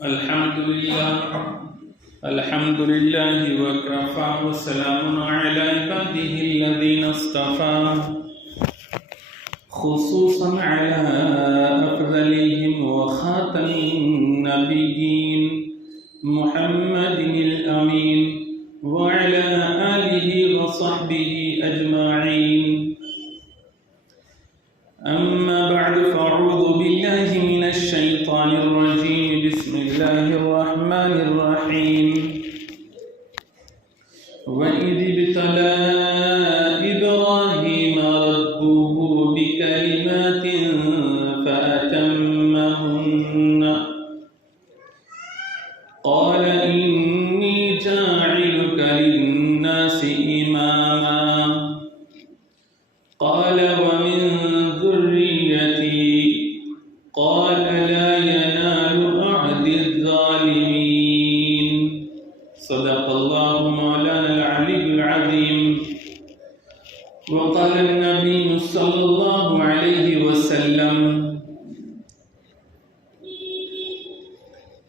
الحمد لله وكفى وسلام على عباده الذين اصطفى خصوصا على أفضلهم وخاتم النبيين محمد الأمين وعلى آله وصحبه أجمعين. أما بعد فأعوذ بالله من الشيطان الرجيم. بسم الله الرحمن الرحيم. وإذ ابتلى إبراهيم ربه بكلمات فأتمهن قال إني جاعلك للناس إماما قال ومن ذريتي قال لا ينال عهد الظالمين. صدق الله مولانا العلي العظيم. وقال النبي صلى الله عليه وسلم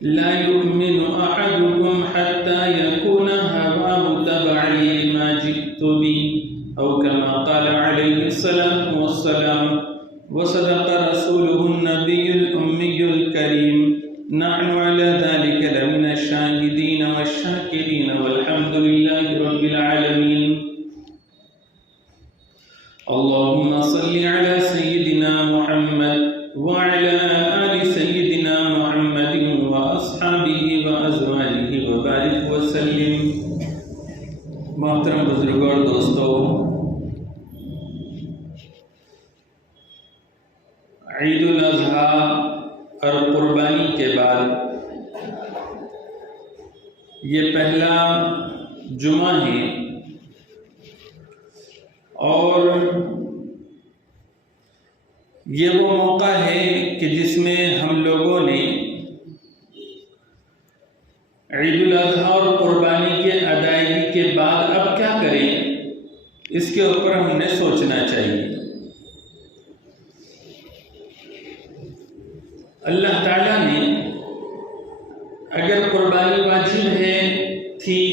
لا يؤمن أحدكم حتى يكون هواه تبعا لما جئت به أو كما قال عليه الصلاة والسلام. وصدق رسوله النبي الأمي الكريم. نحن على ذلك لمن الشاهدين والشاكرين والحمد لله رب العالمين. اللهم صل على سيدنا محمد وعلى آل سيدنا محمد وأصحابه وأزواجه وبارك وسلم. محترم بزرگوں اور دوستوں، عید الاضحیٰ اور قربانی کے بعد یہ پہلا جمعہ ہے اور یہ وہ موقع ہے کہ جس میں ہم لوگوں نے عید الاضحیٰ اور قربانی کے ادائیگی کے بعد اب کیا کریں، اس کے اوپر ہم نے سوچنا چاہیے. اللہ تعالیٰ نے اگر قربانی واجب تھی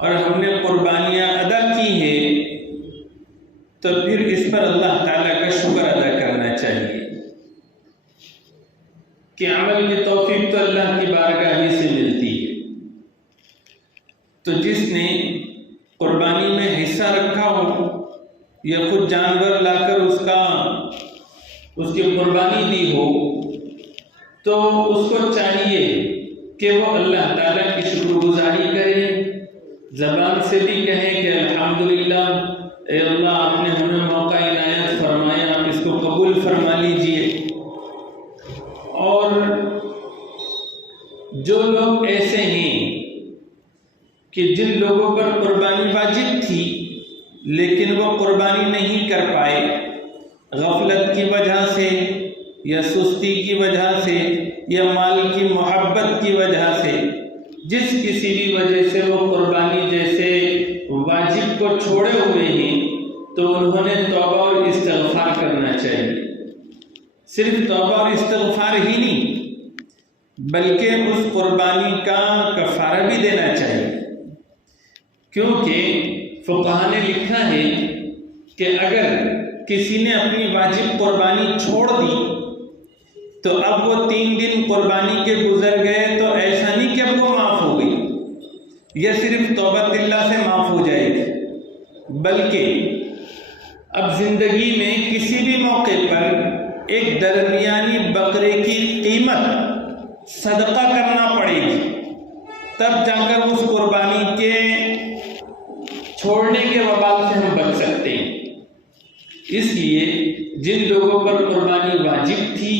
اور ہم نے قربانیاں ادا کی ہیں تو پھر اس پر اللہ تعالیٰ کا شکر ادا کرنا چاہیے کہ عمل کی توفیق تو اللہ کی بارگاہ ہی سے ملتی ہے. تو جس نے قربانی میں حصہ رکھا ہو یا خود جانور لا کر اس کی قربانی دی ہو تو اس کو چاہیے کہ وہ اللہ تعالیٰ کی شکر گزاری کرے، زبان سے بھی کہیں کہ الحمدللہ اے اللہ آپ نے ہمیں موقع عنایت فرمایا، آپ اس کو قبول فرما لیجئے. اور جو لوگ ایسے ہیں کہ جن لوگوں پر قربانی واجب تھی لیکن وہ قربانی نہیں کر پائے، غفلت کی وجہ سے یا سستی کی وجہ سے یا مال کی محبت کی وجہ سے، جس کسی بھی وجہ سے وہ قربانی جیسے واجب کو چھوڑے ہوئے ہیں، تو انہوں نے توبہ اور استغفار کرنا چاہیے. صرف توبہ اور استغفار ہی نہیں بلکہ اس قربانی کا کفارہ بھی دینا چاہیے، کیونکہ فقہا نے لکھا ہے کہ اگر کسی نے اپنی واجب قربانی چھوڑ دی تو اب وہ 3 دن قربانی کے گزر گئے تو ایسا نہیں کہ اب وہ معاف ہو گئی یا صرف توبۃ اللہ سے معاف ہو جائے گی، بلکہ اب زندگی میں کسی بھی موقع پر ایک درمیانی بکرے کی قیمت صدقہ کرنا پڑے گی، تب جا کر اس قربانی کے چھوڑنے کے وبال سے ہم بچ سکتے ہیں. اس لیے جن لوگوں پر قربانی واجب تھی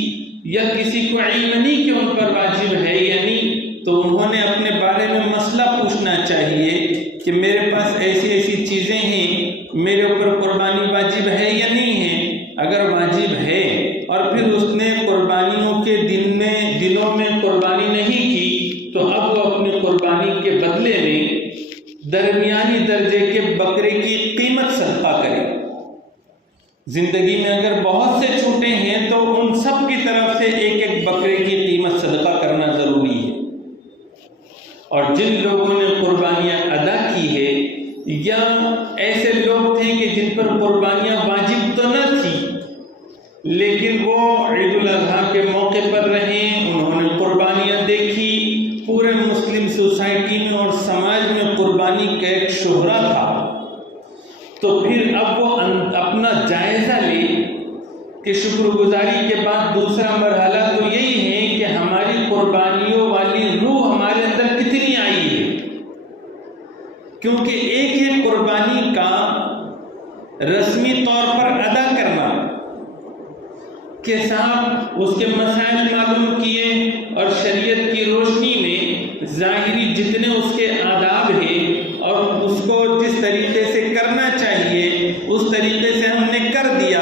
یا کسی کو علم نہیں کہ ان پر واجب ہے یا نہیں، تو انہوں نے اپنے بارے میں مسئلہ پوچھنا چاہیے کہ میرے پاس ایسی ایسی چیزیں ہیں، میرے اوپر قربانی واجب ہے یا نہیں ہے. اگر واجب ہے اور پھر اس نے قربانیوں کے دنوں میں قربانی نہیں کی تو اب وہ اپنی قربانی کے بدلے میں درمیانی درجے کے بکرے کی قیمت صدقہ کرے. زندگی میں اگر بہت سے چھوٹے ہیں تو ان سب کی طرف سے ایک ایک بکرے کی قیمت صدقہ لیکن وہ عید الاضحیٰ کے موقع پر رہے، انہوں نے قربانیاں دیکھی، پورے مسلم سوسائٹی میں اور سماج میں قربانی کا ایک شہرہ تھا۔ تو پھر اب وہ اپنا جائزہ لے کہ شکر گزاری کے بعد دوسرا مرحلہ تو یہی ہے کہ ہماری قربانیوں والی روح ہمارے اندر کتنی آئی ہے، کیونکہ ایک ہے قربانی کا رسمی طور پر ادا کرنا کہ صاحب اس کے مسائل معلوم کیے اور شریعت کی روشنی میں ظاہری جتنے اس کے آداب ہیں اور اس کو جس طریقے سے کرنا چاہیے اس طریقے سے ہم نے کر دیا،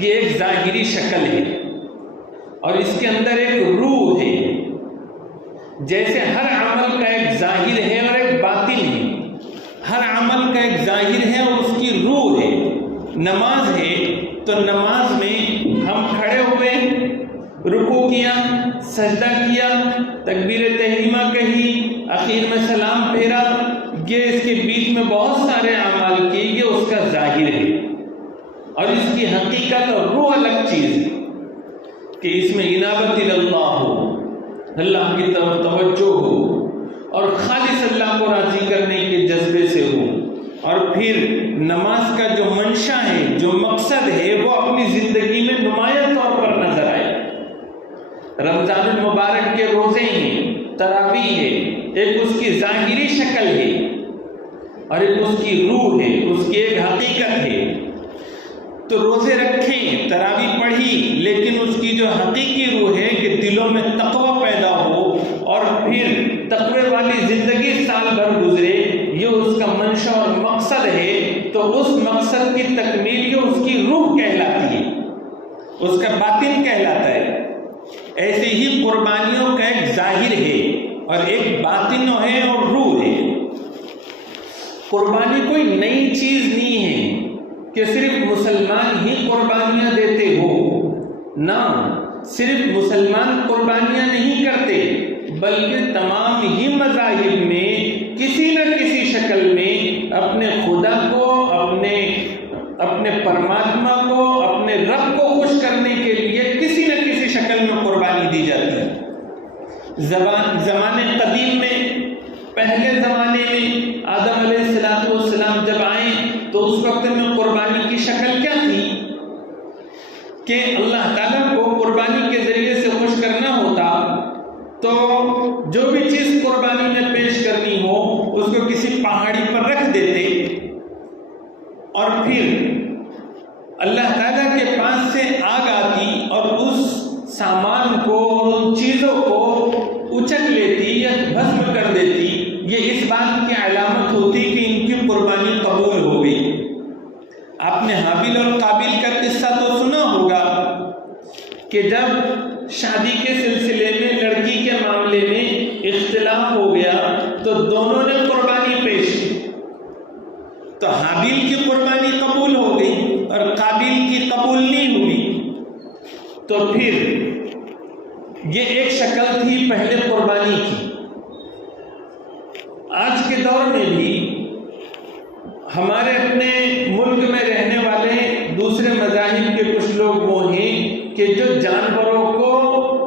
یہ ایک ظاہری شکل ہے اور اس کے اندر ایک روح ہے۔ جیسے ہر عمل کا ایک ظاہر ہے اور ایک باطن ہے، ہر عمل کا ایک ظاہر ہے اور اس کی روح ہے۔ نماز ہے تو نماز میں ہم کھڑے ہوئے، رکوع کیا، سجدہ کیا، تکبیر تحریمہ کہی، اخیر میں سلام پھیرا، یہ اس کے بیچ میں بہت سارے اعمال کیے، یہ اس کا ظاہر ہے اور اس کی حقیقت اور روح الگ چیز ہے کہ اس میں انابت اللہ ہو، اللہ کی طرف توجہ ہو اور خالص اللہ کو راضی کرنے کے جذبے سے ہو، اور پھر نماز کا جو منشا ہے، جو مقصد ہے، وہ اپنی زندگی میں نمایاں طور پر نظر آئے۔ رمضان المبارک کے روزے ہیں، تراویح ہے، ایک اس کی ظاہری شکل ہے اور ایک اس کی روح ہے، اس کی ایک حقیقت ہے۔ تو روزے رکھیں، تراویح پڑھی، لیکن اس کی جو حقیقی روح ہے کہ دلوں میں تقوی پیدا ہو اور پھر تقوی والی زندگی سال بھر گزرے، یہ اس کا منشا اور مقصد ہے۔ تو اس مقصد کی تکمیل یہ اس کی روح کہلاتی ہے، اس کا باطن کہلاتا ہے۔ ایسے ہی قربانیوں کا ایک ظاہر ہے اور ایک باطن ہے اور روح ہے۔ قربانی کوئی نئی چیز نہیں ہے کہ صرف مسلمان ہی قربانیاں دیتے ہو، نہ، صرف مسلمان قربانیاں نہیں کرتے بلکہ تمام ہی مذاہب میں کسی نہ کسی شکل میں اپنے خدا کو، اپنے پرماتما کو، اپنے رب کو خوش کرنے کے لیے کسی نہ کسی شکل میں قربانی دی جاتی ہے۔ زمانے قدیم میں، پہلے زمانے میں آدم علیہ السلام جب آئے تو اس وقت میں قربانی کی شکل کیا تھی کہ اللہ تعالیٰ کو قربانی کے ذریعے سے خوش کرنا ہوتا تو جو بھی چیز قربانی میں پیش کرنی ہو اس کو کسی پہاڑی پر رکھ دیتے اور پھر اللہ تعالیٰ کے پاس سے آگ آتی اور اس سامان کو، ان چیزوں کو اچک لیتی یا بھسم کر دیتی۔ یہ اس بات کی علامت ہوتی کہ ان کی قربانی قبول ہو گئی۔ آپ نے حابیل اور قابیل کا قصہ تو سنا ہوگا کہ جب شادی کے سلسلے میں لڑکی کے معاملے میں اختلاف ہو گیا تو دونوں نے قربانی پیش کی، تو حابیل کی قربانی قبول ہو گئی اور قابیل کی قبول نہیں ہوئی۔ تو پھر یہ ایک شکل تھی پہلے قربانی کی۔ آج کے دور میں بھی ہمارے اپنے ملک میں رہنے والے دوسرے مذاہب کے کچھ لوگ وہ ہیں کہ جو جانوروں کو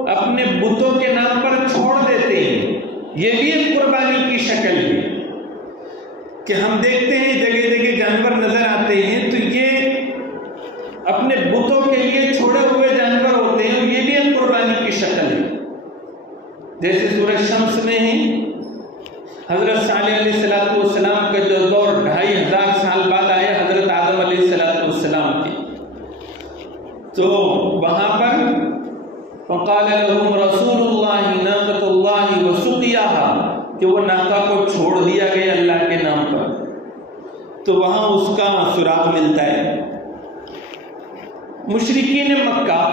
اپنے بتوں کے نام پر چھوڑ دیتے ہیں، یہ بھی ایک قربانی کی شکل ہے کہ ہم دیکھتے ہیں جگہ جگہ جانور نظر آتے ہیں تو یہ اپنے بتوں کے لیے چھوڑے ہوئے جانور ہوتے ہیں، یہ بھی ایک قربانی کی شکل ہے۔ جیسے سورہ شمس میں ہے، حضرت صالح علیہ السلام کا جو دور 2500 سال بعد آیا حضرت آدم علیہ السلام کے، تو وہاں پر فقال لهم رسول اللہ ناقۃ اللہ وسقیاها، کہ وہ ناقہ کو چھوڑ دیا گیا اللہ کے نام پر، تو وہاں اس کا سراغ ملتا ہے۔ مشرکین مکہ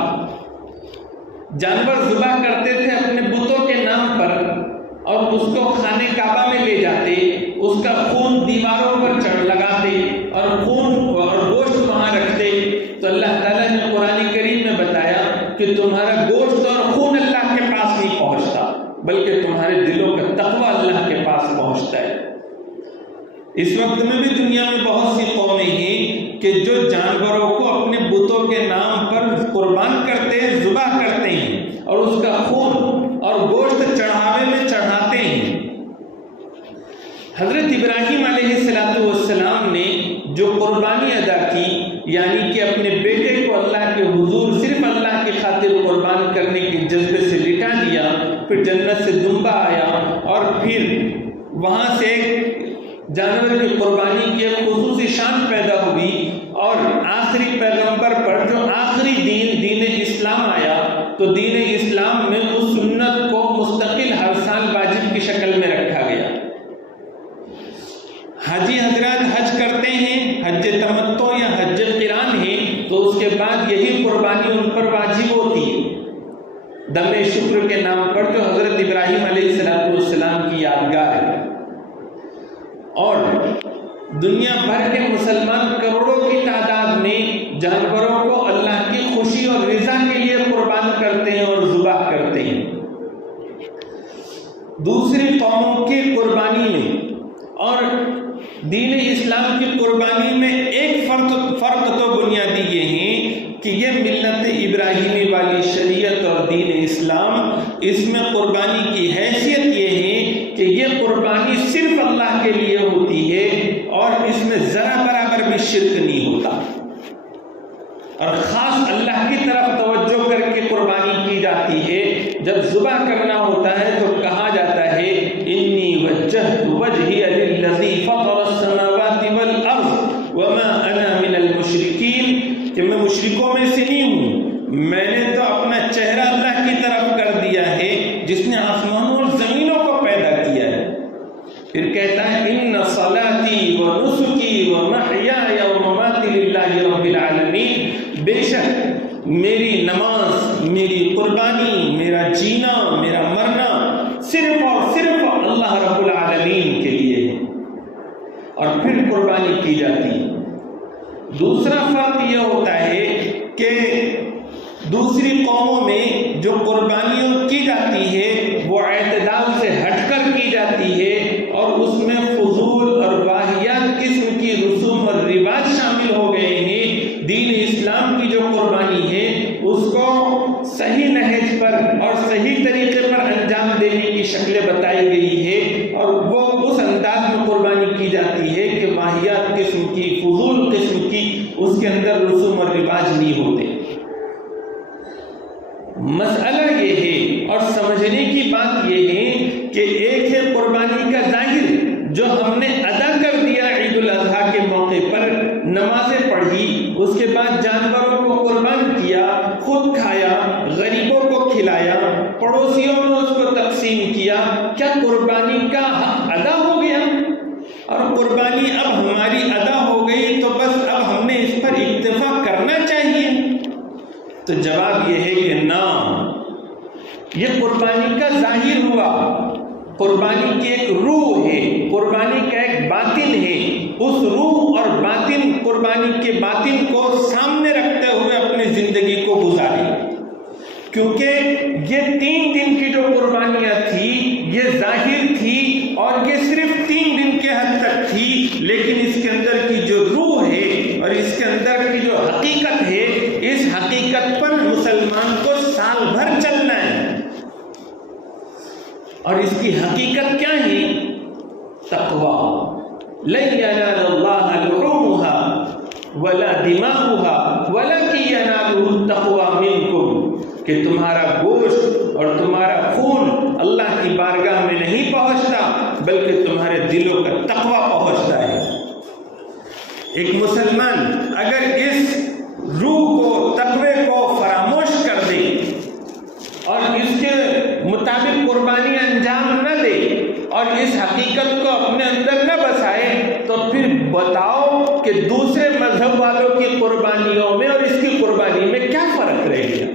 جانور ذبح کرتے تھے اپنے بتوں کے نام پر اور اس کو خانہ کعبہ میں لے جاتے، اس کا خون دیواروں پر لگاتے اور خون اور گوشت وہاں رکھتے۔ تو اللہ تعالیٰ نے قرآن کریم میں بتایا کہ تمہارا گوشت اور خون اللہ کے پاس نہیں پہنچتا بلکہ تمہارے دلوں کا تقوی اللہ کے پاس پہنچتا ہے۔ اس وقت میں بھی دنیا میں بہت سی قومیں ہیں کہ جو جانوروں کو اپنے بتوں کے نام پر قربان کرتے ہیں، ذبح کرتے ہیں اور اس کا خون اور گوشت چڑھاوے میں چڑھاتے ہیں۔ حضرت ابراہیم علیہ السلام نے جو قربانی ادا کی، یعنی کہ اپنے بیٹے کو اللہ کے حضور صرف اللہ کی خاطر قربان کرنے کے جذبے سے لٹا دیا، پھر جنت سے دمبا آیا اور پھر وہاں سے جانور کی قربانی کی ایک خصوصی شان پیدا ہوئی، اور آخری پیغمبر پر جو آخری دین اسلام آیا، تو دین اسلام میں اس سنت کو مستقل ہر سال واجب کی شکل میں رکھا گیا۔ حاجی حضرات حج کرتے ہیں، حج تمتع یا حج قران ہے، تو اس کے بعد یہی قربانی ان پر واجب ہوتی ہے، دم شکر کے نام پر، جو حضرت ابراہیم علیہ السلام کی یادگار ہے۔ اور دنیا بھر کے مسلمان کروڑوں کی تعداد میں جانوروں کو اللہ کی خوشی اور رضا کے لیے قربان کرتے ہیں اور ذبح کرتے ہیں۔ دوسری قوموں کی قربانی میں اور دین اسلام کی قربانی میں ایک فرق تو بنیادی یہ ہے کہ یہ ملت ابراہیمی والی شریعت اور دین اسلام، اس میں قربانی کی حیثیت یہ ہے کہ یہ قربانی صرف اللہ کے لیے ہوتی ہے اور اس میں ذرا برابر بھی شرک نہیں ہوتا، اور خاص اللہ کی طرف توجہ کر کے قربانی کی جاتی ہے۔ جب ذبح کرنا ہوتا ہے تو کہا جاتا ہے انی وجہت وجہی للذی فطر السماوات والارض وما انا من المشرکین، کہ میں مشرکوں میں سے نہیں ہوں، میں نے تو اپنا چہرہ اللہ کی طرف کر دیا ہے جس نے آسمانوں اور زمینوں کو پیدا کیا ہے۔ پھر کہتا ہے ان صلاتی و نسکی و محیای و مماتی للہ رب العالمین، بے شک میری نماز، میری قربانی، میرا جینا، میرا مرنا صرف اور صرف اللہ رب العالمین کے لیے ہے، اور پھر قربانی کی جاتی ہے۔ دوسرا فرق یہ ہوتا ہے کہ دوسری قوموں میں جو قربانیوں کی جاتی ہے وہ اعتدال سے ہٹ کر کی جاتی ہے، اور اس میں فضول اور واہیات قسم کی رسوم اور رواج شامل ہو گئے ہیں۔ دین اسلام کی جو قربانی ہے اس کو صحیح نہج پر اور صحیح طریقے پر انجام دینے کی شکلیں بتائی گئی ہے، اور وہ اس انداز میں قربانی کی جاتی ہے کہ واہیات قسم کی، فضول قسم کی اس کے اندر رسوم اور رواج نہیں ہوتے۔ مسئلہ یہ ہے اور سمجھنے کی بات یہ ہے کہ ایک ہے قربانی کا ظاہر جو ہم نے ادا کر دیا عید الاضحیٰ کے موقع پر، نمازیں پڑھی، اس کے بعد جانوروں کو قربان کیا، خود کھایا، غریبوں کو کھلایا، پڑوسیوں میں اس کو تقسیم کیا، کیا قربانی کا حق ادا ہو گیا؟ اور قربانی اب ہماری ادا ہو گئی تو بس اب ہم نے اس پر اکتفا کرنا چاہیے؟ تو جواب یہ ہے کہ نہ، یہ قربانی کا ظاہر ہوا، قربانی کی ایک روح ہے، قربانی کا ایک باطن ہے، اس روح اور باطن، قربانی کے باطن کو سامنے رکھتے ہوئے اپنی زندگی کو گزاری، کیونکہ یہ 3 دن کی جو قربانیاں تھی یہ ظاہر تھی اور یہ صرف 3 دن کے حد تک تھی، لیکن اس کے اندر کی جو روح ہے اور اس کے اندر کی جو حقیقت ہے، اس حقیقت پر مسلمان کو سال بھر چلنا ہے۔ اور اس کی حقیقت کیا ہے؟ تقوی۔ لن ینال اللہ لحومها ولا دماؤها ولکن ینالہ التقوی منکم، کہ تمہارا گوشت اور تمہارا خون اللہ کی بارگاہ میں نہیں پہنچتا بلکہ تمہارے دلوں کا تقوی پہنچتا ہے۔ ایک مسلمان اگر اس روح کو، تقوی کو فراموش کر دے اور اس کے مطابق قربانی انجام نہ دے اور اس حقیقت کو اپنے اندر نہ بسائے، تو پھر بتاؤ کہ دوسرے مذہب والوں کی قربانیوں میں اور اس کی قربانی میں کیا فرق رہ گیا؟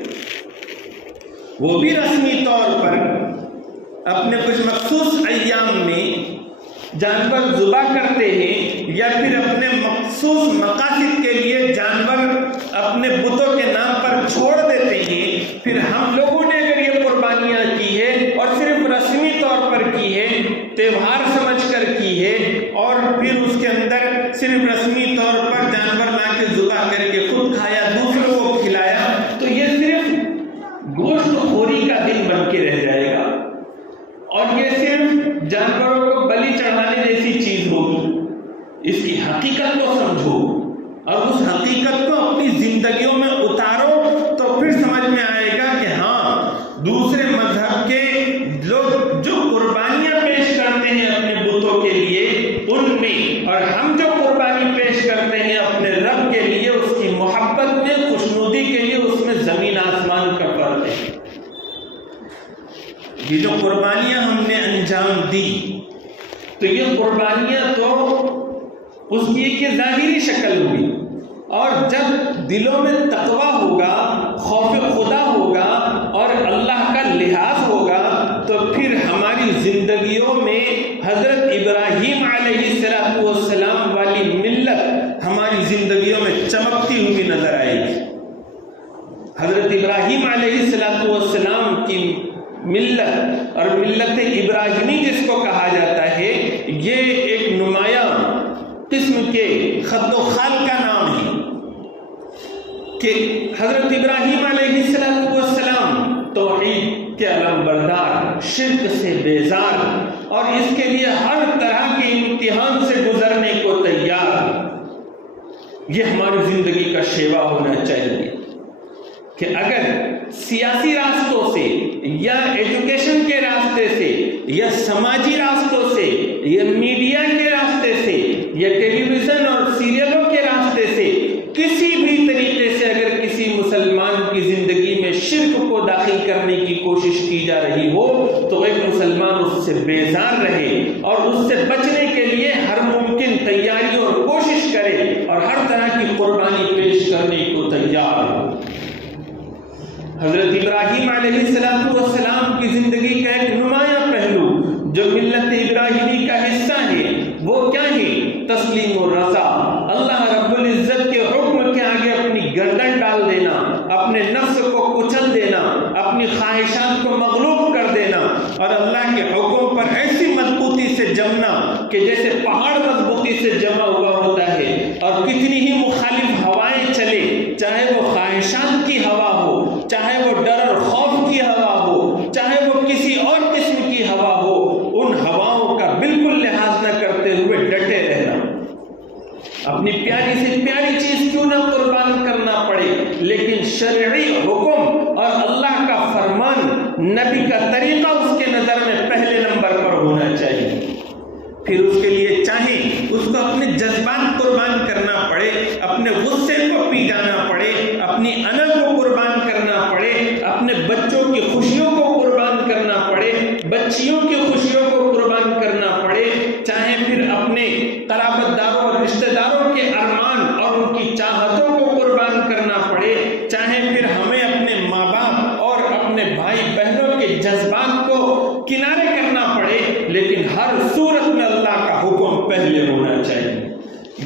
وہ بھی رسمی طور پر اپنے کچھ مخصوص ایام میں جانور ذبح کرتے ہیں یا پھر اپنے مخصوص مقاصد کے لیے جانور اپنے بتوں کے نام پر چھوڑ دیتے ہیں۔ پھر ہم لوگوں نے اگر یہ قربانیاں کی ہے اور صرف رسمی طور پر کی ہے، تہوار سمجھ کر کی ہے، اور پھر اس کے اندر صرف رسمی طور پر جانور لا گوشت خوری کا دن بن کے رہ جائے گا، اور یہ صرف جانوروں کو بلی چڑھانے جیسی چیز ہوگی۔ اس کی حقیقت کو سمجھو اور اس حقیقت کو اپنی زندگیوں میں اتارو، تو پھر سمجھ میں آئے گا کہ ہاں دوسرے مذہب کے لوگ جو قربانیاں پیش کرتے ہیں اپنے بتوں کے لیے ان میں، اور ہم جو قربانی پیش کرتے ہیں اپنے رب کے لیے، اس کی محبت میں، خوشنودی کے لیے، اس میں زمین آسمان کا فرق ہے۔ یہ جو قربانیاں ہم نے انجام دی، تو یہ قربانیاں تو اس کی ایک ظاہری شکل ہوئی، اور جب دلوں میں تقویٰ ہوگا، خوف خدا ہوگا اور اللہ کا لحاظ ہوگا، تو پھر ہماری زندگیوں میں حضرت ابراہیم علیہ السلام والی ملت ہماری زندگیوں میں چمکتی ہوئی نظر آئے گی۔ حضرت ابراہیم علیہ السلام کی ملت اور ملت ابراہیمی جس کو کہا جاتا ہے، یہ ایک نمایاں قسم کے خط و خال کا نام ہے کہ حضرت ابراہیم علیہ السلام توحید کے علم بردار، شرک سے بیزار، اور اس کے لیے ہر طرح کے امتحان سے گزرنے کو تیار۔ یہ ہماری زندگی کا شیوا ہونا چاہیے کہ اگر سیاسی راستوں سے یا ایجوکیشن کے راستے سے یا سماجی راستوں سے یا میڈیا کے راستے سے یا ٹیلی ویژن اور سیریلوں کے راستے سے کسی بھی طریقے سے اگر کسی مسلمان کی زندگی میں شرک کو داخل کرنے کی کوشش کی جا رہی ہو، تو ایک مسلمان اس سے بیزار رہے اور اس سے بچنے کے لیے ہر ممکن تیاری اور کوشش کرے اور ہر طرح کی قربانی پیش کرنے کو تیار ہو۔ حضرت ابراہیم علیہ السلام کی زندگی کا ایک نمایاں پہلو جو ملت ابراہیمی کا حصہ ہے، وہ کیا ہے؟ تسلیم و رضا، اللہ رب العزت کے حکم کے آگے اپنی گردن ڈال دینا، اپنے نفس کو کچل دینا، اپنی خواہشات کو مغلوب کر دینا، اور اللہ کے حکم پر ایسی مضبوطی سے جمنا کہ جیسے پہاڑ مضبوطی سے جمع ہوا ہوتا ہے، اور کتنی ہی مخالف ہوائیں چلے، چاہے وہ خواہشات کی ہوا ہو، چاہے وہ ڈر اور خوف کی ہوا ہو، چاہے وہ کسی اور قسم کی ہوا ہو، ان ہواؤں کا بالکل لحاظ نہ کرتے ہوئے ڈٹے رہنا۔ اپنی پیاری سے پیاری چیز کیوں نہ قربان کرنا پڑے، لیکن شرعی حکم اور اللہ کا فرمان، نبی کا طریقہ اس کے نظر میں پہلے نمبر پر ہونا چاہیے۔ پھر اس کے لیے چاہے اس کو اپنے جذبات قربان کرنا پڑے، اپنے غصے کو پی جانا پڑے، اپنی انا کو قربان کرنا پڑے، اپنے بچوں کی خوشیوں کو قربان کرنا پڑے، بچیوں کی خوشیوں کو قربان کرنا پڑے، چاہے پھر اپنے قرابت داروں اور رشتہ داروں کے ارمان اور ان کی چاہتوں کو قربان کرنا پڑے، چاہے پھر ہمیں اپنے ماں باپ اور اپنے بھائی بہنوں کے جذبات کو کنارے کرنا پڑے، لیکن ہر صورت میں اللہ کا حکم پہلے ہونا چاہیے۔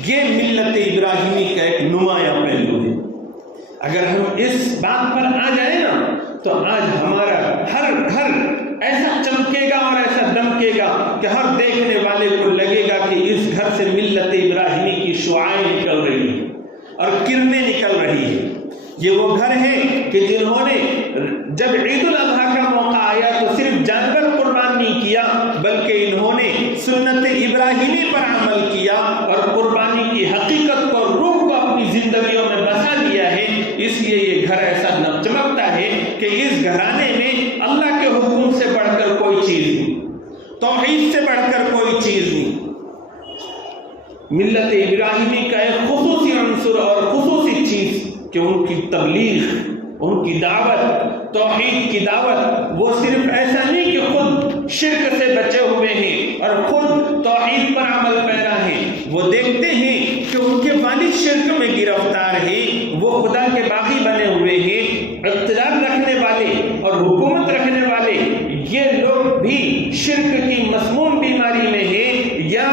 یہ ملت ابراہیمی کا ایک نمایاں پہلو ہے۔ اگر ہم اس بات پر آ جائیں نا، تو آج ہمارا ہر گھر ایسا چمکے گا اور ایسا دمکے گا کہ ہر دیکھنے والے کو لگے گا کہ اس گھر سے ملت ابراہیمی کی شعاعیں نکل رہی ہیں اور کرنیں نکل رہی ہیں۔ یہ وہ گھر ہیں کہ جنہوں نے جب عید الاضحیٰ کا موقع آیا تو صرف جانور قربان نہیں کیا، بلکہ انہوں نے سنت ابراہیمی پر عمل کیا اور قربانی کی حقیقت کو، روح کو اپنی زندگیوں میں بسا لیا ہے۔ اس لیے یہ گھر ایسا چمکتا ہے کہ اس گھرانے میں اللہ کے حکم سے بڑھ کر کوئی چیز نہیں، توحید سے بڑھ کر کوئی چیز نہیں۔ ملت ابراہیمی کا ایک خصوصی عنصر اور خصوصی چیز کہ ان کی تبلیغ، ان کی دعوت، توحید کی دعوت، وہ صرف ایسا نہیں کہ خود شرک سے بچے ہوئے ہیں اور خود توحید پر عمل پیرا ہیں، وہ دیکھتے ہیں کہ ان کے والد شرک میں گرفتار ہیں، وہ خدا کے باغی بنے ہوئے ہیں، اقتدار رکھنے والے اور حکومت رکھنے والے یہ لوگ بھی شرک کی مسموم بیماری میں ہیں، یا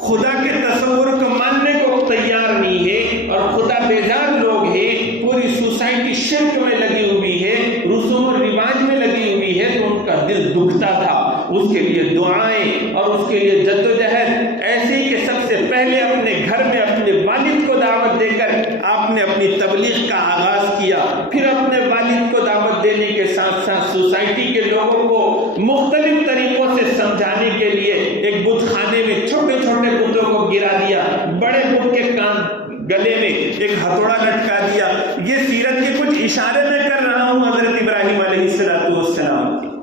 خدا کے تصور کو ماننے کو تیار نہیں ہے، اور خدا بیزار لوگ ہیں، پوری سوسائٹی شرک میں لگی ہوئی ہے، رسوم و رواج میں لگی ہوئی ہے، تو ان کا دل دکھتا تھا۔ اس کے لیے دعائیں اور اس کے لیے جدوجہد ایسے ہی کہ سب سے پہلے اپنے گھر میں اپنے والد کو دعوت دے کر آپ نے اپنی تبلیغ کا آغاز کیا، پھر اپنے والد کو دعوت دینے مختلف طریقوں سے سمجھانے کے لیے ایک بت خانے میں چھوٹے چھوٹے بتوں کو گرا دیا، بڑے بت کے گلے میں ایک ہتھوڑا لٹکا دیا۔ یہ سیرت کے کچھ اشارے میں کر رہا ہوں حضرت ابراہیم علیہ السلام کی۔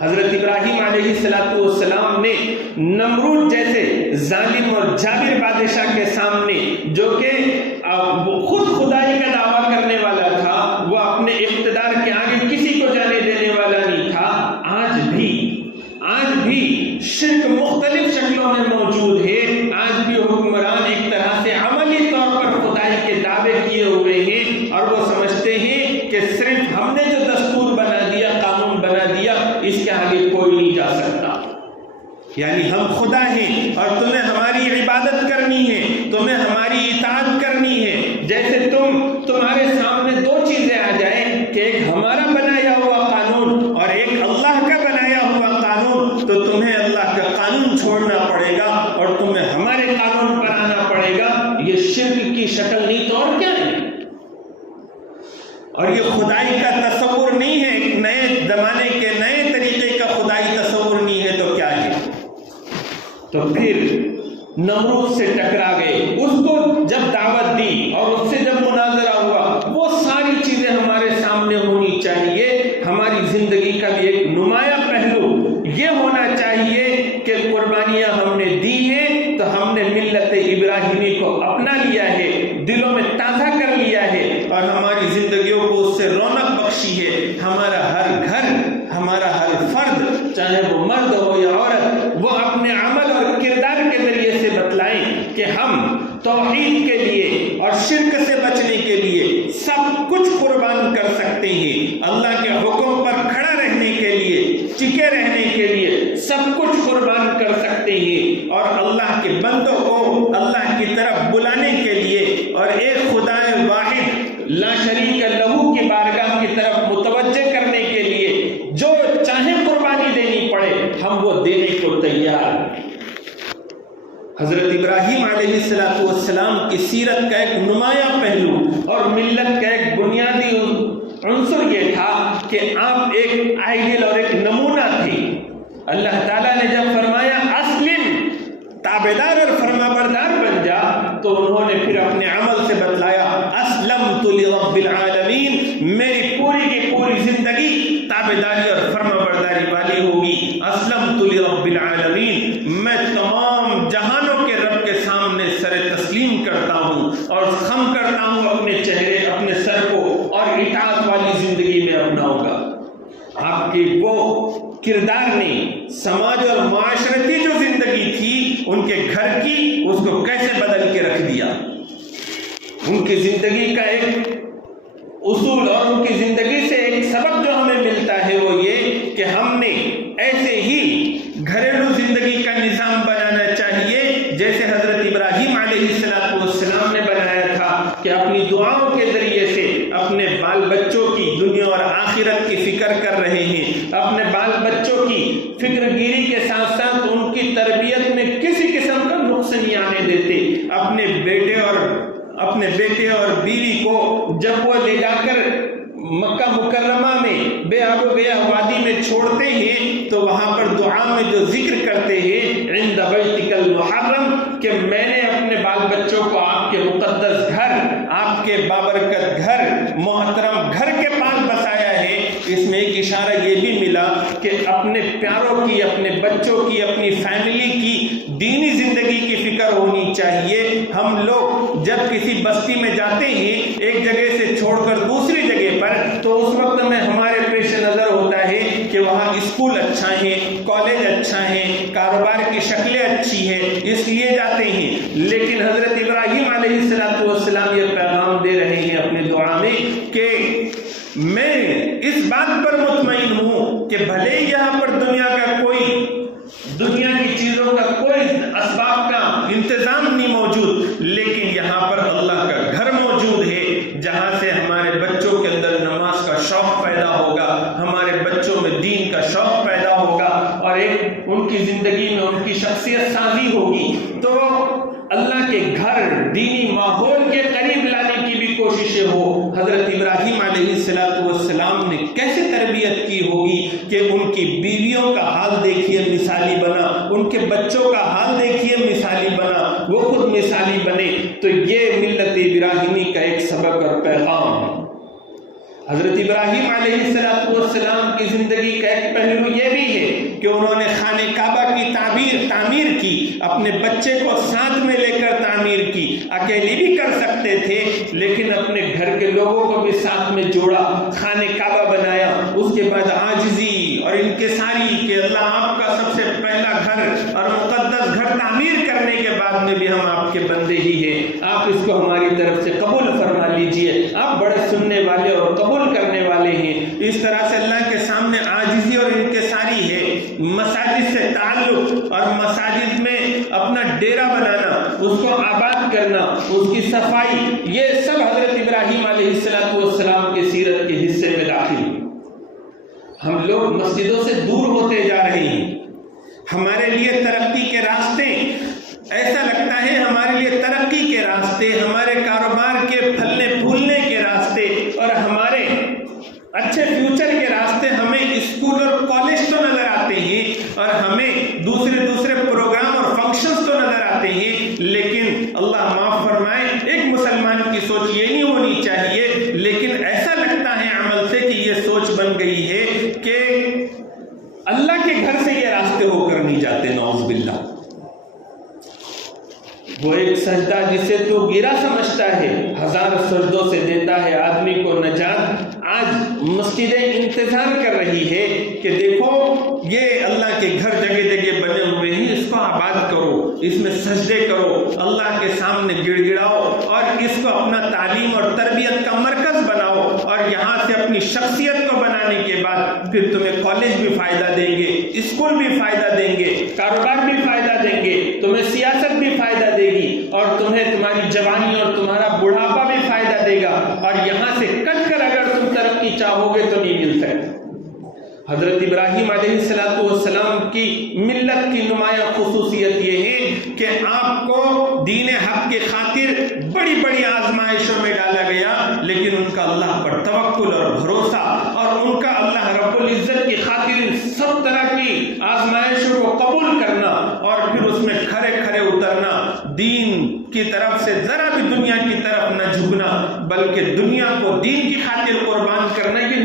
حضرت ابراہیم علیہ السلام نے نمرود جیسے ظالم اور جابر بادشاہ کے سامنے، جو کہ خود خدائی کا دعویٰ کرنے والا تھا، وہ اپنے اقتدار کے آگے کسی کو جانے دینے والا نہیں تھا، آج بھی شرک مختلف شکلوں میں موجود ہے۔ آج بھی حکمران ایک طرح سے عملی طور پر خدائی کے دعوے کیے ہوئے ہیں، اور وہ سمجھتے ہیں کہ صرف ہم نے جو دستور بنا دیا، قانون بنا دیا، اس کے آگے کوئی نہیں جا سکتا۔ یعنی ہم خدا ہیں اور تمہیں ہماری عبادت کرنی ہے، تمہیں ہماری اطاعت کرنی ہے۔ جیسے تمہارے سامنے دو چیزیں آ جائیں کہ ایک ہمارا بنایا ہوا قانون اور ایک اللہ کا بنایا ہوا قانون، تو تمہیں اللہ کا قانون چھوڑنا پڑے گا اور تمہیں ہمارے قانون پر آنا پڑے گا۔ یہ شرک کی شکل نہیں تو اور کیا ہے؟ اور یہ خدائی کا تصور نہیں ہے، ایک نئے زمانے کے نئے طریقے کا خدائی تصور نہیں ہے تو کیا ہے؟ تو پھر نمرود سے ٹکرا گئے، اس کو جب دعوت دی اور اس سے جب مناظرہ ہوا، وہ ساری چیزیں ہمارے سامنے ہونی چاہیے۔ ہماری زندگی کا بھی ایک نمایاں پہلو یہ ہونا چاہیے کہ قربانیاں ہم نے دی ہیں تو ہم نے ملت ابراہیمی کو اپنا لیا ہے، دلوں میں تازہ کر لیا ہے، اور ہماری زندگیوں کو اس سے رونق بخشی ہے۔ ہمارا ہر گھر، ہمارا ہر فرد، چاہے وہ مرد ہو یا عورت، وہ اپنے عمل اور کردار کے ذریعے سے بتلائیں کہ ہم توحید کے لیے اور شرک سے بچنے کے لیے سب کچھ قربان کر سکتے ہیں۔ اللہ کے حکم پر کھڑا رہنے کے لیے، ٹکے رہنے کے لیے سب کچھ قربان کر سکتے ہیں، اور اللہ کے بندوں کو اللہ کی طرف بلانے کے لیے اور ایک خدا واحد لا شریک لہو کی بارگاہ کی طرف متوجہ کرنے کے لیے جو چاہے قربانی دینی پڑے، ہم وہ دینے کو تیار ہیں۔ حضرت ابراہیم علیہ السلام کی سیرت کا ایک نمایاں پہلو اور ملت کا ایک بنیادی عنصر یہ تھا کہ آپ ایک آئیڈیل اور ایک نمونہ تھے۔ اللہ تعالیٰ نے جب فرمایا اسلم، تابعدار اور فرما بردار بن جا، تو انہوں نے پھر اپنے عمل سے بتلایا اسلمت لرب العالمین، میری پوری کی پوری زندگی تابعداری اور فرما برداری والی ہوگی۔ اسلمت لرب العالمین، میں تمام جہانوں کے رب کے سامنے سر تسلیم کرتا ہوں اور خم کرتا ہوں اپنے چہرے، اپنے سر کو، اور اطاعت والی زندگی میں اپناؤں گا۔ آپ کی وہ کردار نے سماج اور معاشرتی جو زندگی تھی ان کے گھر کی، اس کو کیسے بدل کے رکھ دیا۔ ان کی زندگی کا ایک اصول اور ان کی زندگی سے ایک سبق جو ہمیں ملتا ہے وہ یہ کہ ہم نے ایسے ہی گھریلو زندگی کا نظام بنانا چاہیے جیسے حضرت ابراہیم علیہ السلام نے بنایا تھا، کہ اپنی دعاؤں کے ذریعے سے اپنے بال بچوں کی دنیا اور آخرت کی فکر کر رہے ہیں، اپنے بال بچوں کی فکر گیری کے ساتھ ساتھ ان کی تربیت میں کسی قسم کا نقص نہیں آنے دیتے۔ اپنے بیٹے اور بیوی کو جب وہ لے جا کر مکہ مکرمہ میں بے آب و گیا وادی میں چھوڑتے ہیں تو وہاں پر دعا میں جو ذکر کرتے ہیں عند بیتک المحرم، کہ میں نے اپنے بال بچوں کو آپ کے مقدس گھر، آپ کے بابرکت گھر، محترم گھر کے پاس بسایا ہے۔ اس میں ایک اشارہ یہ بھی ملا کہ اپنے پیاروں کی، اپنے بچوں کی، اپنی فیملی کی دینی زندگی کی فکر ہونی چاہیے۔ ہم لوگ جب کسی بستی میں جاتے ہیں ایک جگہ سے چھوڑ کر دوسری جگہ پر، تو اس وقت میں ہمارے پیش نظر ہوتا ہے کہ وہاں اسکول اچھا ہے، کالج اچھا ہے، کاروبار کی شکلیں اچھی ہیں، اس لیے جاتے ہیں۔ لیکن حضرت ابراہیم علیہ السلام یہ پیغام دے رہے ہیں اپنے دعا میں کہ میں اس بات پر مطمئن ہوں کہ بھلے یہاں پر دنیا کی چیزوں کا کوئی اسباب کا انتظام نہیں موجود، لیکن یہاں پر اللہ کا گھر موجود ہے جہاں سے ہمارے بچوں کے اندر نماز کا شوق پیدا ہوگا، ہمارے بچوں میں دین کا شوق پیدا ہوگا، اور ایک ان کی زندگی میں ان کی شخصیت سازی ہوگی۔ تو اللہ کے گھر، دینی ماحول کے قریب لانے کی بھی کوششیں ہو۔ حضرت ابراہیم علیہ السلام نے کیسے تربیت کی ہوگی کہ ان کی بیویوں کا حال دیکھیے مثالی بنا، ان کے بچوں کا حال دیکھیے مثالی بنا، وہ خود مثالی بنے۔ تو یہ ملت ابراہیمی کا ایک سبق اور پیغام ہے۔ حضرت ابراہیم علیہ السلام کی زندگی کا ایک پہلو یہ بھی ہے کہ انہوں نے خانہ کعبہ کی تعمیر کی، اپنے بچے کو ساتھ میں لے کر تعمیر کی، اکیلے بھی کر سکتے تھے لیکن اپنے گھر کے لوگوں کو بھی ساتھ میں جوڑا، خانہ کعبہ بنایا۔ اس کے بعد عاجزی اور انکساری کہ اللہ آپ کا سب سے پہلا گھر اور مقدس گھر تعمیر کرنے کے بعد میں بھی ہم آپ کے بندے ہی ہیں، آپ اس کو ہماری طرف سے قبول فرما لیجئے، آپ بڑے سننے والے اور قبول کرنے والے ہیں۔ اس طرح سے اللہ کے سامنے عاجزی اور انکساری ہے۔ مساجد سے تعلق اور مساجد میں اپنا ڈیرا بنانا، اس کو آباد کرنا، اس کی صفائی، یہ سب حضرت ابراہیم علیہ السلام کے سیرت کے حصے میں داخل ہے۔ ہم لوگ مسجدوں سے دور ہوتے جا رہے ہیں۔ ہمارے لیے ترقی کے راستے، ایسا لگتا ہے ہمارے لیے ترقی کے راستے، ہمارے کاروبار کے پھلنے پھولنے کے راستے اور ہمارے اچھے فیوچر کے راستے ہمیں اسکول اور کالج تو نظر آتے ہیں اور ہمیں دوسرے پروگرام اور فنکشنز تو نظر آتے ہیں، لیکن اللہ معاف فرمائے ایک مسلمان کی سوچ یہ نہیں ہونی چاہیے، لیکن ایسا لگتا ہے عمل سے کہ یہ سوچ بن گئی ہے کہ اللہ کے گھر سے یہ راستے ہو کر نہیں جاتے، نعوذ باللہ۔ وہ ایک سجدہ جسے تو گرا سمجھتا ہے، ہزار سجدوں سے دیتا ہے آدمی کو نجات۔ آج مسجدیں انتظار کر رہی ہے کہ دیکھو یہ اللہ کے گھر جگہ جگہ بنے ہوئے ہیں، اس کو آباد کرو، اس میں سجدے کرو، اللہ کے سامنے گڑ گڑاؤ اور اس کو اپنا تعلیم اور تربیت کا مرکز بناؤ، اور یہاں سے اپنی شخصیت کو بنانے کے بعد پھر تمہیں کالج بھی فائدہ دیں گے، اسکول بھی فائدہ دیں گے، کاروبار بھی فائدہ دیں گے، تمہیں سیاست بھی فائدہ دے گی اور تمہیں تمہاری جوانی اور تمہارا بڑھاپا بھی فائدہ دے گا، اور یہاں سے کٹ کر اگر تم ترقی چاہو گے تو نہیں مل سکتی۔ حضرت ابراہیم علیہ السلام کی ملت کی نمایاں خصوصیت یہ ہے کہ آپ کو دین حق کے خاطر بڑی بڑی آزمائشوں میں ڈالا گیا، لیکن ان کا اللہ پر توکل اور بھروسہ، اور ان کا اللہ رب العزت کی خاطر سب طرح کی آزمائشوں کو قبول کرنا اور پھر اس میں کھڑے کھڑے اترنا، دین کی طرف سے ذرا بھی دنیا کی طرف نہ جھکنا بلکہ دنیا کو دین کی خاطر قربان کرنا، یہ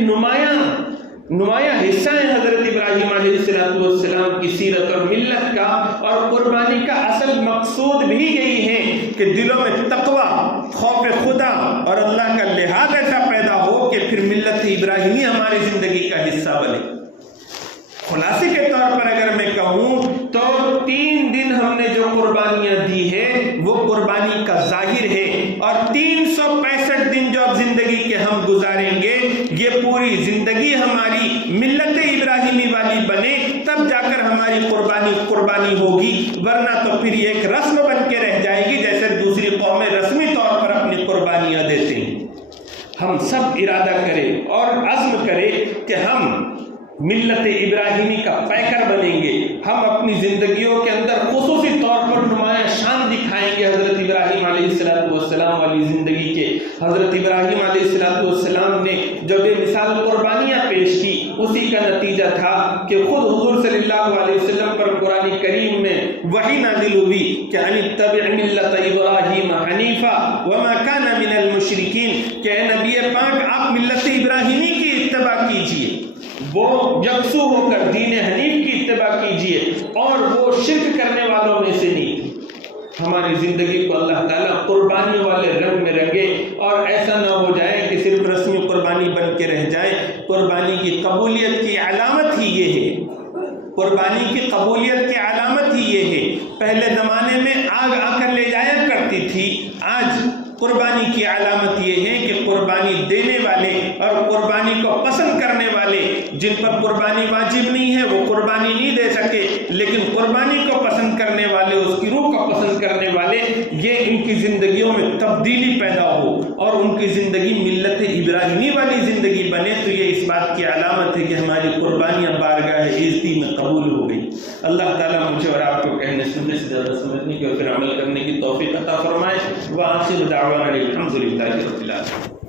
نمایاں حصہ ہے حضرت ابراہیم علیہ السلام کی سیرت اور ملت کا۔ اور قربانی کا اصل مقصود بھی یہی ہے کہ دلوں میں تقوی، خوف خدا اور اللہ کا لحاظ ایسا پیدا ہو کہ پھر ملت ابراہیمی ہماری زندگی کا حصہ بنے۔ خلاصے کے طور پر اگر میں کہوں تو 3 دن ہم نے جو قربانیاں دی ہے وہ قربانی کا ظاہر ہے، اور 365 دن جو اب زندگی کے ہم گزاریں گے یہ پوری زندگی ہماری ملت ابراہیمی والی بنے، تب جا کر ہماری قربانی ہوگی، ورنہ تو پھر یہ ایک رسم بن کے رہ جائے گی، جیسے دوسری قومیں رسمی طور پر اپنی قربانیاں دیتے ہیں۔ ہم سب ارادہ کریں اور عزم کریں کہ ہم ملت ابراہیمی کا پیکر بنیں گے، ہم اپنی زندگیوں کے اندر خصوصی طور پر نمایاں شان دکھائیں گے حضرت ابراہیم علیہ السلام والی زندگی کے۔ حضرت ابراہیم علیہ السلام نے جو بے مثال قربانیاں پیش کی اسی کا نتیجہ تھا کہ خود حضور صلی اللہ علیہ وسلم پر قرآن کریم میں وحی نازل ہوئی کہ ان اتبع ملت ابراہیم حنیفا وما کان من المشرکین، کہ اے نبی پاک آپ ملت ابراہیمی کی اتباع کیجئے، وہ یکسو ہو کر دین حنیف کی اتباع کیجئے اور وہ شرک کرنے والوں میں سے نہیں۔ ہماری زندگی کو اللہ تعالیٰ قربانی والے رنگ میں رنگے اور ایسا نہ ہو جائے کہ صرف رسمی قربانی بن کے رہ جائے۔ قربانی کی قبولیت کی علامت ہی یہ ہے، قربانی کی قبولیت کی علامت ہی یہ ہے۔ پہلے زمانے میں آگ آ کر لے جایا کرتی تھی، آج قربانی کی علامت یہ ہے کہ قربانی دینے والے اور قربانی کو پسند کرنے والے، جن پر قربانی واجب نہیں ہے وہ قربانی نہیں دے سکے، لیکن قربانی کو پسند کرنے والے، اس کی روح کو پسند کرنے والے، یہ ان کی زندگیوں میں تبدیلی پیدا ہو اور ان کی زندگی ملت ابراہیمی والی زندگی بنے، تو یہ اس بات کی علامت ہے کہ ہماری قربانیاں بارگاہ عزتی میں قبول ہو گئی۔ اللہ تعالیٰ مجھے اور آپ کو کہنے سننے سے زیادہ سمجھنے کی اور پھر عمل کرنے کی توفیق عطا فرمائے۔ وآخر دعوانا الحمد للہ رب العالمین۔